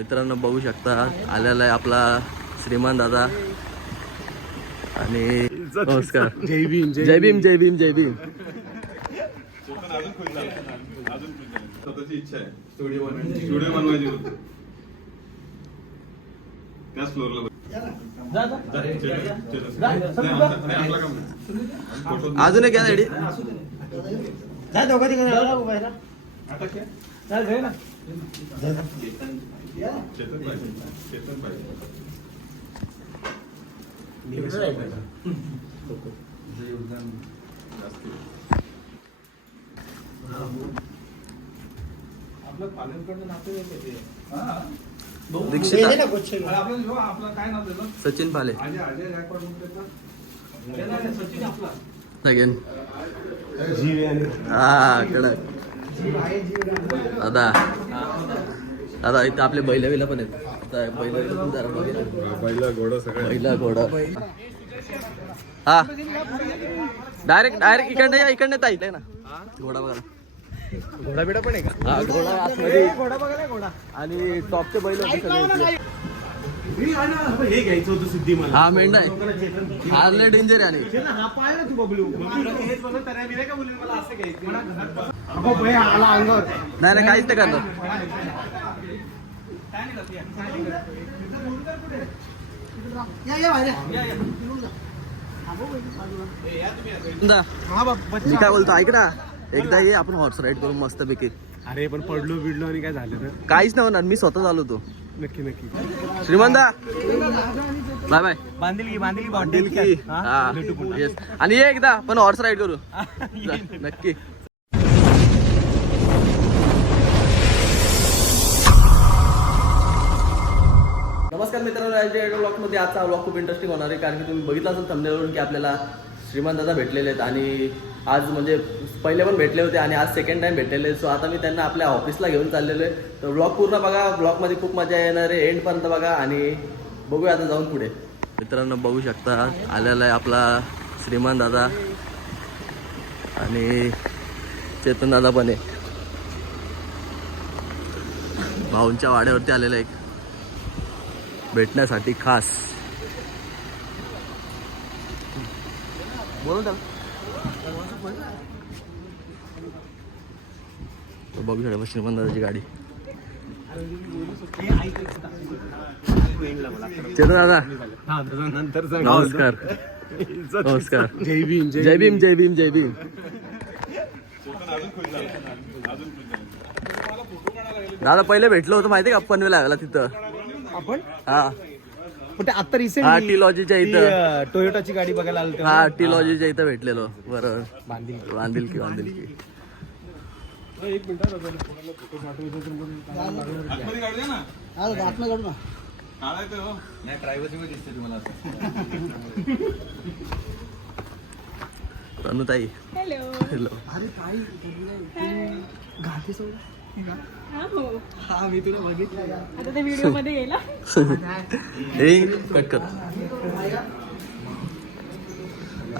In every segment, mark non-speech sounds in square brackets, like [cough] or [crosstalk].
मित्रांनो बघू शकता आलेला आहे आपला श्रीमान दादा. आणि नमस्कार. जय भीम जय भीम जय भीम जय भीम. स्वतःची इच्छा आहे. स्टुडिओ बनवायची. स्टुडिओ बनवायची होती त्याच फ्लोअरला अजून एक रेडी आपलं पालनकडनं नातं? दीक्षिता आपलं काय नाव त्याचं? सचिन पाले. अजय अजय गायकवाड सचिन आपला. हा कडक. दादा दादा इथं आपले बैल बिल पण आहेत. आता बैल पण जरा बघितलं. पहिला घोडा पहिला घोडा. हा. डायरेक्ट डायरेक्ट इकडनं या इकडनं ताई ना. घोडा बघा घोडा बिडा पण आहे का? हा घोडा आतमध्ये. घोडा बघा ना घोडा आणि टॉपचे बैल होते सगळे. हे घ्यायचं होतं सिद्धी मला. हा मेंढा आहे. हारले डेंजर आहे आणि हा पाय ना तू बबलू. हेच बघत तर मी नाही का बोलली? मला असं घ्यायचं. अगो भय आला अंगावर. नाही नाही काहीच नाही करणार. हा मी काय बोलतो ऐक ना. एकदा ये आपण हॉर्स राईड करून मस्त पैकी अरे पण पडलो बिडलो आणि काय झालं काहीच नाही होणार मी स्वतः चालू होतो नक्की नक्की. श्रीमंदा? Bye bye. बांधिल की बांधिल की हॉटेल की हा. येस आणि ये एकदा पण हॉर्स राईड करू. [laughs] नक्की. नमस्कार मित्रांनो राजडे ब्लॉगमध्ये आजचा ब्लॉग खूप इंटरेस्टिंग होणार आहे. कारण की तुम्ही बघितलं असेल थंबनेलवरून की आपल्याला श्रीमान दादा भेटलेले आहेत. आणि आज म्हणजे पहिले पण भेटले होते आणि आज सेकंड टाइम भेटलेले सो आता मी त्यांना आपल्या ऑफिसला घेऊन चाललेलो आहे. तर ब्लॉग पूर्ण बघा. ब्लॉगमध्ये खूप मजा येणार आहे. एंडपर्यंत बघा आणि बघूया आता जाऊन पुढे. मित्रांनो बघू शकता. आलेला आहे आपला श्रीमान दादा आणि चेतन दादा पण आहे. भाऊंच्या वाड्यावरती आलेला एक. भेटण्यासाठी खास. बोलून तो बघू शकता श्रीमान दादाची गाडी. चेतन दादा. नंतर नमस्कार. नमस्कार. जय भीम जय भीम जय भीम. जय भीम दादा पहिले भेटलो होतो माहितीये का? पनवेल लागला तिथं. आपण? हा. पण ते आता रिसेंट हा टी लॉजीच्या इथं. टोयोटाची गाडी बघायला आलो हा टी लॉजीच्या इथं भेटलेलो. बरोबर बांधिल बांधील की बांधील की आतमध्ये काढू द्या ना. काढायचं हो. तनुताई [laughs] हॅलो. हॅलो. हा हो. आता ते व्हिडिओमध्ये गेला. हे कट कर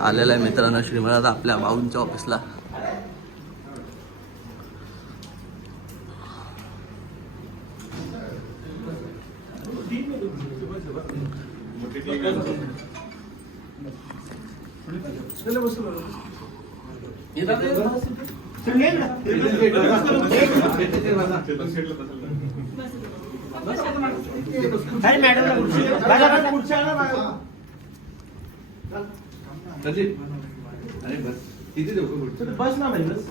आलेला आहे मित्रांनो श्रीमंत आपल्या भाऊंच्या ऑफिसला चेतन शेटला तसं बस ना भाई बस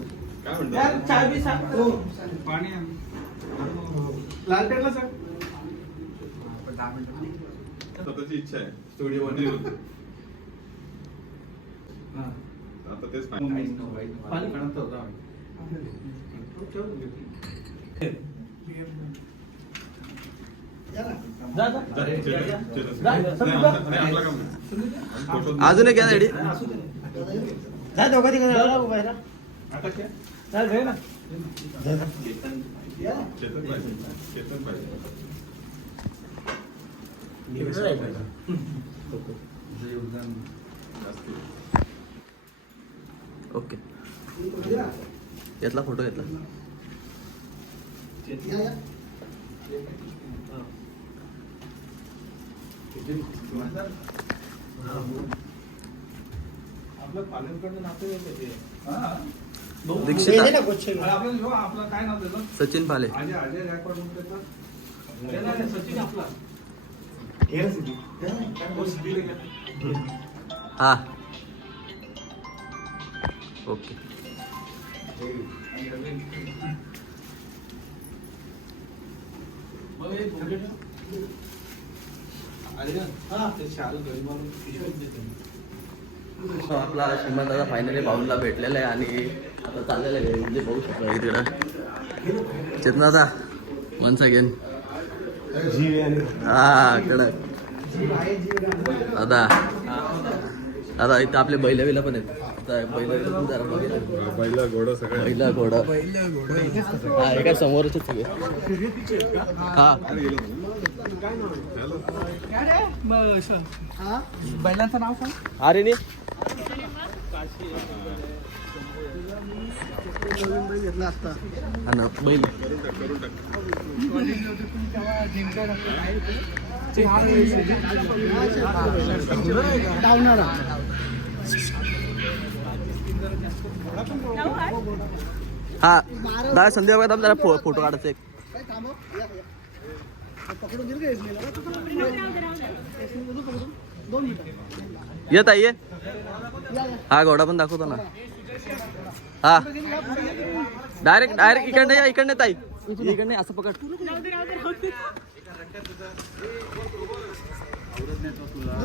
काय म्हणतो यार चाय बी सांग हो. पाणी आण. स्वतःची इच्छा आहे. स्टुडिओ आता तेच अजून एक जा दोघं तिकडे? जा, घे ना. चेतन पाहिजे. चेतन पाहिजे. ओके घेतला फोटो घेतला. आपलं पालनकडनं नातं येतं ते. दीक्षिता. आणि आपलं जो आपलं काय नाव सचिन पाले. अजय अजय सचिन आपला. हो. हा ओके. So, आपला श्रीमंताचा फायनली भाऊला भेटलेला आहे आणि आता चाललेला आहे. म्हणजे बघू शकतो तिकडं चेतनादा वन्स अगेन हा कडक. दादा. दादा इथं आपले बैल बिला पण आहेत. बैल घोडा पहिला घोडा. हा एका समोरच सगळे. हा? बैलांचं नाव सांग. अरे नी. आणि बैल हा दादा संध्याकाळी जरा फो फोटो काढायचा एक. येत आहे ये. हा घोडा पण दाखवतो ना. हा. डायरेक्ट डायरेक्ट इकडनं या इकडनं ताई. इकडनं असं पकड.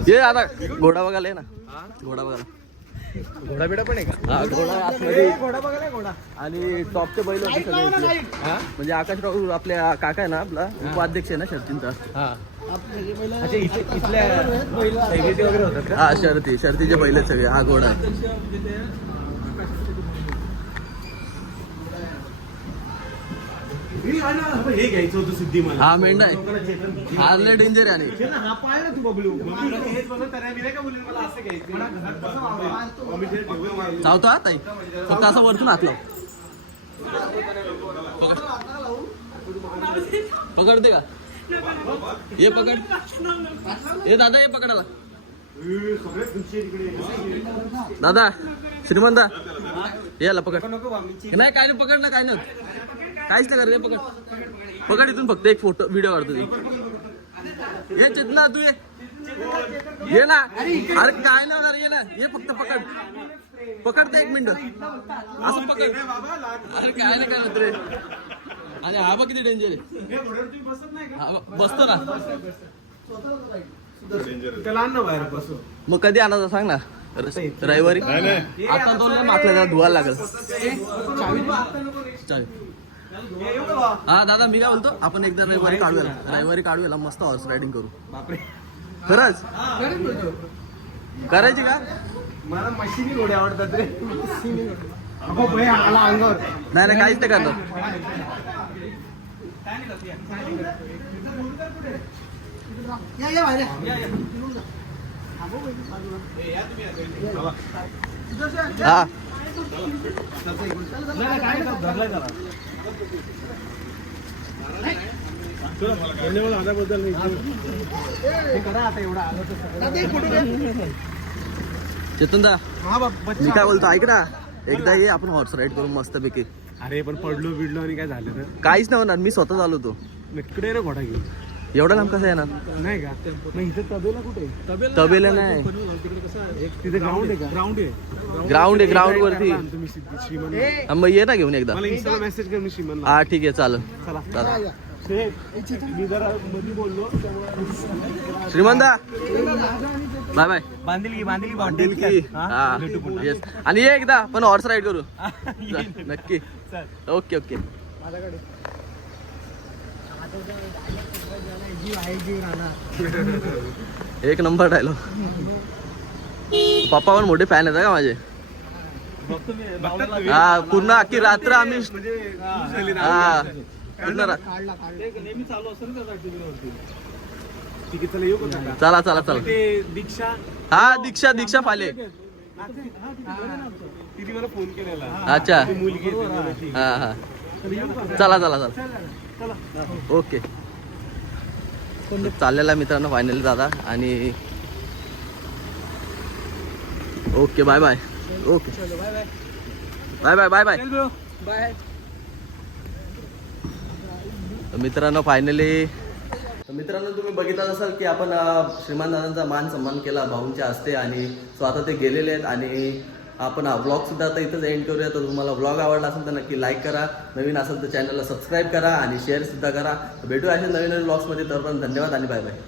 ये आता घोडा बघायला ये ना. घोडा बघायला. घोडा बिडा पण आहे का? हा घोडा आतमध्ये. घोडा बघायला घोडा. आणि टॉपचे बैल होते सगळे इथले. म्हणजे आकाशराव आपल्या काका आहे ना आपला उपाध्यक्ष आहे ना शर्तींचा. अच्छा इथे इथल्या शर्यती वगैरे होतात का? हा शर्ती शर्तीचे बैल आहेत सगळे. हा घोडा आहे. हे आहे ना, हे घ्यायचं होतं सिद्धी मला. हा मेंढा आहे. हा लय डेंजर आहे. आणि हा पाय ना तू बबलू. बबलू हेच बघत तर मी नाही का बोलली? मला असं घ्यायचं. मला घरात कसं वावरायचं? आम्ही ते ठेवलं वावरायचं. चावतो हा ताई. फक्त असं वरतून हात लाव पकडते का? ये पकड. ये दादा ये पकडाला. दादा श्रीमंत याला पकड. नाही काय नाही पकड ना काय नाही काहीच नाही कर रे पकड. पकड इथून फक्त एक फोटो व्हिडिओ काढतो ती. ये चेतना तू ये. ना. अरे काय नाही होणार ये ना. ये फक्त पकड. पकडते एक मिनिट. असं पकड. अरे काय नाही करत रे. आणि हा बघ किती डेंजर आहे. बसतो ना. त्याला बाहेर मग कधी आणायचं सांग ना. र- रविवारी? आता दोन मागला जरा धुवायला लागेल. चालेल. हा दादा मी काय बोलतो? आपण एकदा रविवारी काढूया रविवारी काढूया मस्त हॉर्स रायडिंग करू. बापरे. खरंच? करायची का? मला मशिनी घोडे आवडतात रे. आला अंगावर. नाही नाही काहीच नाही करणार. या या बाहेर हा धन्यवाद आल्याबद्दल हे चेतन दा हा मी. काय बोलतो ऐक ना. एकदा ये आपण हॉर्स राईड करू मस्त पैकी अरे पण पडलो बिडलो आणि काय झालं तर काहीच नाही होणार मी स्वतः चालू होतो इकडे रे घोडा घेऊन. एवढं लांब कसं येणार? नाही का? मग इथे तबेला कुठे तबेला नाही. तिथे ग्राउंड आहे. का? ग्राउंड आहे. ग्राउंड आहे ग्राउंड वरती. तुम्ही सिद्धी- श्रीमंत. हा, मग ये ना घेऊन एकदा. मेसेज कर मी हा ठीक आहे चालेल. चला. श्रीमंता. Bye bye. हा? येस आणि ये एकदा पण हॉर्स राईड करू. [laughs] नक्की. Okay okay. राहणार [laughs] एक नंबर डायलॉग पप्पा पण मोठे फॅन आहेत का माझे हा पूर्ण अख्खी रात्र आम्ही हा पूर्ण चालू चला? चला दीक्षा हा दीक्षा दीक्षा फाले अच्छा. हा हा? चला चला चला ओके. चाललेला मित्रांनो फायनली दादा. आणि okay bye bye okay. Bye bye bye bye bye मित्रांनो फायनली तर मित्रांनो तुम्ही बघितलं असाल की आपण श्रीमान दादांचा मान सन्मान केला भाऊंच्या हस्ते आणि सो आता ते गेलेले आहेत आणि आपण हा ब्लॉग सुद्धा आता इथंच एंड करूया. तर तुम्हाला ब्लॉग आवडला असेल तर नक्की लाईक करा. नवीन असेल तर चॅनलला सबस्क्राईब करा आणि शेअर सुद्धा करा. भेटूया अशा नवीन नवीन ब्लॉग्समध्ये तर पण धन्यवाद आणि बाय बाय